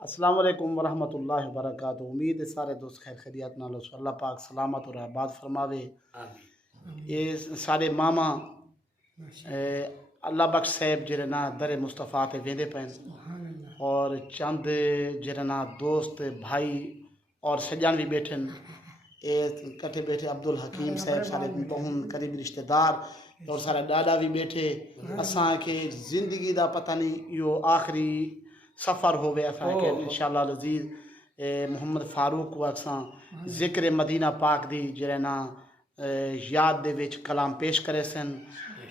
अस्सलाम वालेकुम वरहमतुल्लाहि वबरकातुहू। उम्मीद है सारे दोस्त खैर खैरियत नाल हो। अल्लाह पाक सलामत और आबाद फरमावे। ये सारे मामा अल्लाह बख्श साहब जेरे ना दर मुस्तफ़ा ते वेंदे पैन और चंद जेरे ना दोस्त भाई और सज्जन भी बैठन। ये कट्ठे बैठे अब्दुल हकीम साहब सारे बहुन करीबी रिश्तेदार और सारा डाडा भी बैठे। असां के ज़िंदगी दा पता नहीं यो आखिरी सफ़र होवे असां के इंशाअल्लाह अज़ीज़ मोहम्मद फारूक को असां ज़िक्र मदीना पाक दी जेरे ना याद दे विच कलाम पेश करे सन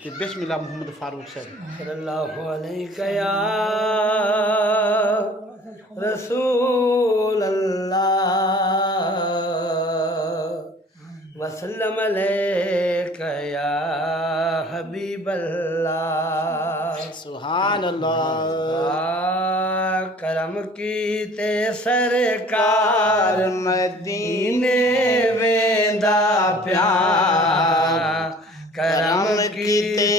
कि बिस्मिल्लाह मोहम्मद फारूक साहब सल्लल्लाहु अलैहि या रसूल अल्लाह वसल्लम अलैका या हबीब अल्लाह। सुभान अल्लाह। करम की ते सरकार मदीने वेंदा प्यार। करम की ते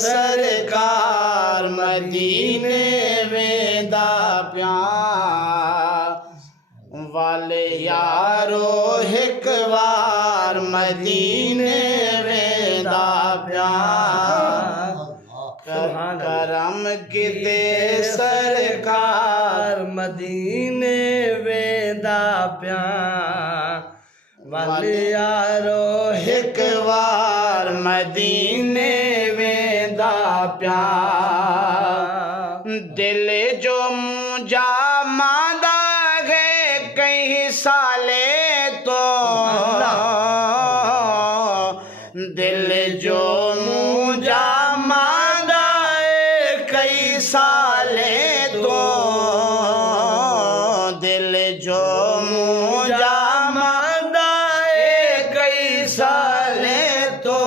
सरकार मदीने वेंदा प्यार। वाले यारो हिक बार मदीने वेंदा प्यार। करम की ते सरकार मदीने वेंदा प्यार। वाले यारो हिक बार मदीने वेंदा प्यार। दिल जो मुंजा मांदा है कई साले तो दिल जो मुंजा मांदा है कई साले तो दिल जो मुंजा मांदा है कई साले तो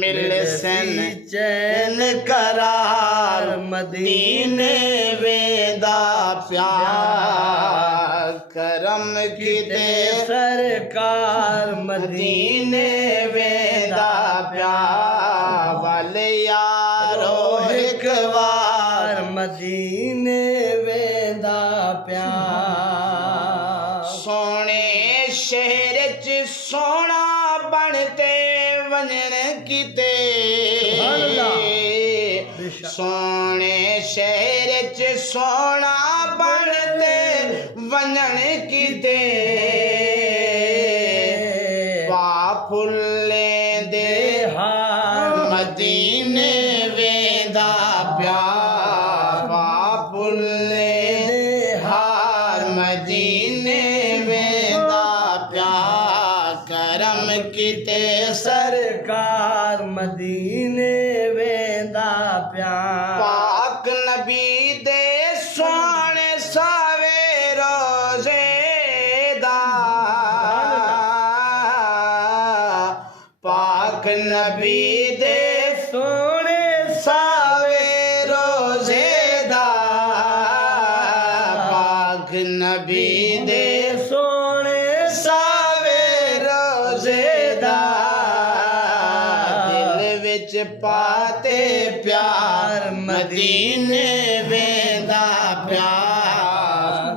मिल सन चैन करार मदीने वेंदा प्यार। करम की ते सरकार मदीने वेंदा प्यार। वाले यारो हिक बार मदीने वेंदा प्यार। सोने शहर च सोना बनते वजन किते सोने शहर च सोना बनते वजन किते फुल्ले दे हार मदीने वेंदा प्यार। फुल्ले दे हार मदीने वेंदा प्यार। करम किते सरकार मदीने वेंदा प्यार। पाक नबी दे सोने सावे रोज़े दा पाक नबी दे सोने सावे रोज़े दा। पाक नबी दे सोने सावे रोज़े दा। दिल विच पाते प्यार मदीने वेंदा प्यार।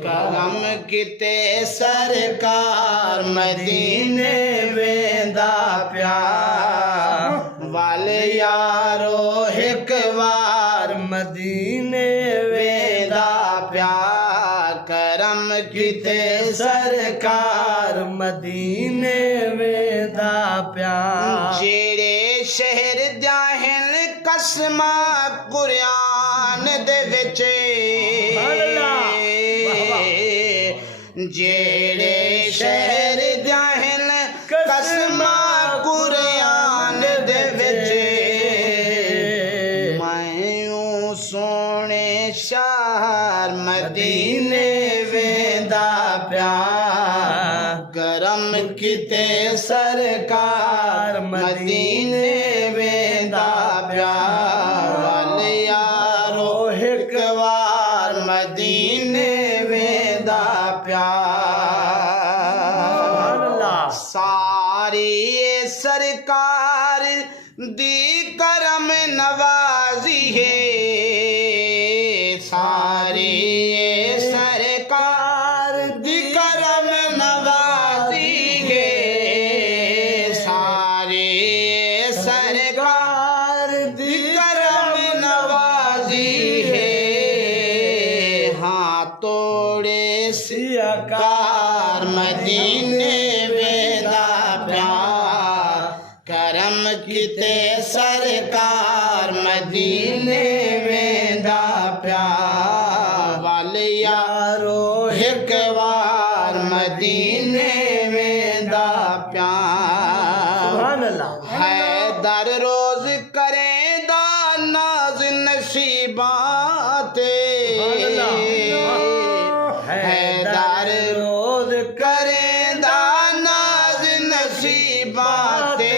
करम किते सरकार मदीने वेंदा प्यार। वाले यारो हिक बार मदीने वेंदा प्यार। करम किते सरकार मदीने वेंदा प्यार। जेड़े शहर जाहन कसमा कुरान दे विच जेड़े शहर जाहन कसमा कुरान दे विच मैं सोने शहर मदीने वेंदा प्यार। करम किते सरकार मदीने वेंदा प्यार। वाले यारो हिक बार मदीने वेंदा प्यार। सारी सरकार दी करम नवाजी है सारी सरकार दी करम नवाजी है सारी सरकार दी करम नवाजी है हाँ तोड़े सियाकार मदीने वेदा प्यार करम किते सरकार मदीने वेदा प्यार वाले यारो एक बार मदीने वेदा प्यार है दर रोज करे नाज नसीबाते है दर रोज करे नाज नसीबाते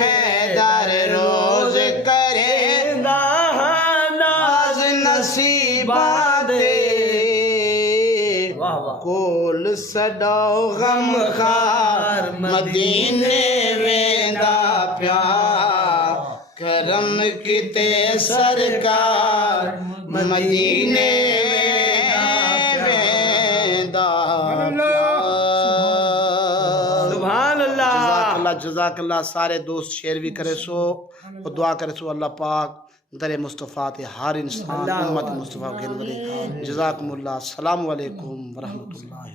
है दर रोज करे नाज नसीबाते कोल सडो गम खार मदीने वेंदा प्यार करम किते सरकार मदीने वेंदा सुभान अल्लाह जज़ाकल्लाह। सारे दोस्त शेयर भी करे सो और दुआ करे सो अल्लाह पाक दरे मुस्तफ़ा ते हर इंसान उम्मत मुस्तफ़ा के नबी जज़ाकुमुल्लाह। अस्सलामु अलैकुम व रहमतुल्लाहि।